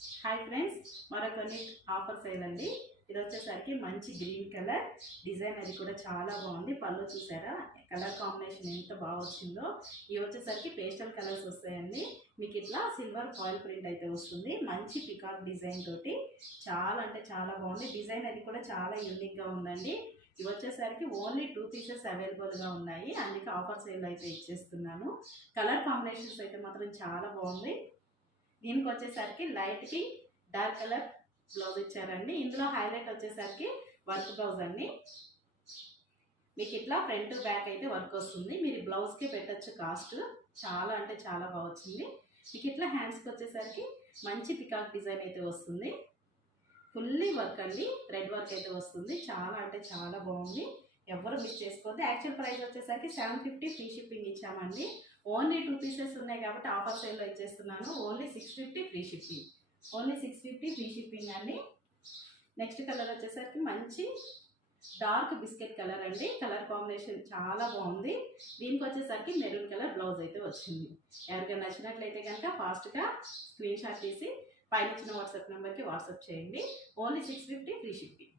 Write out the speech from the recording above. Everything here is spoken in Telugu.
హాయ్ ఫ్రెండ్స్, మరొకటి ఆఫర్ సేల్ అండి. ఇది వచ్చేసరికి మంచి గ్రీన్ కలర్ డిజైన్, అది కూడా చాలా బాగుంది. పళ్ళు చూసారా, కలర్ కాంబినేషన్ ఎంత బాగా వచ్చిందో. ఇవి వచ్చేసరికి పేస్టల్ కలర్స్ వస్తాయండి. మీకు ఇట్లా సిల్వర్ ఫాయిల్ ప్రింట్ అయితే వస్తుంది. మంచి పికాక్ డిజైన్ తోటి చాలా అంటే చాలా బాగుంది. డిజైన్ అది కూడా చాలా యూనిక్గా ఉందండి. ఇవి వచ్చేసరికి ఓన్లీ 2 పీసెస్ అవైలబుల్గా ఉన్నాయి, అందుకే ఆఫర్ సేల్ అయితే ఇచ్చేస్తున్నాను. కలర్ కాంబినేషన్స్ అయితే మాత్రం చాలా బాగుంది. దీనికి వచ్చేసరికి లైట్ కి డార్క్ కలర్ బ్లౌజ్ ఇచ్చారండి. ఇందులో హైలైట్ వచ్చేసరికి వర్క్ బ్లౌజ్ అండి. మీకు ఇట్లా ఫ్రంట్ బ్యాక్ అయితే వర్క్ వస్తుంది. మీరు బ్లౌజ్కి పెట్టచ్చు కాస్ట్. చాలా అంటే చాలా బాగా వచ్చింది. మీకు ఇట్లా హ్యాండ్స్కి వచ్చేసరికి మంచి పికాక్ డిజైన్ అయితే వస్తుంది. ఫుల్లీ వర్క్ అండి, థ్రెడ్ వర్క్ అయితే వస్తుంది. చాలా అంటే చాలా బాగుంది. ఎవరు మిస్ చేసుకోవద్దు. యాక్చువల్ ప్రైస్ వచ్చేసరికి 750 ఫ్రీ షిప్పింగ్ ఇచ్చామండి. ఓన్లీ 2 పీసెస్ ఉన్నాయి కాబట్టి ఆఫర్ సేల్లో ఇచ్చేస్తున్నాను. Only 650 free shipping. Only 650 free shipping అండి. నెక్స్ట్ కలర్ వచ్చేసరికి మంచి డార్క్ బిస్కెట్ కలర్ అండి. కలర్ కాంబినేషన్ చాలా బాగుంది. దీనికి వచ్చేసరికి మెరూన్ కలర్ బ్లౌజ్ అయితే వచ్చింది. ఎవరికైనా నచ్చినట్లయితే కనుక ఫాస్ట్గా స్క్రీన్ షాట్ తీసి పైన ఇచ్చిన వాట్సాప్ నెంబర్కి వాట్సాప్ చేయండి. Only 650 free shipping.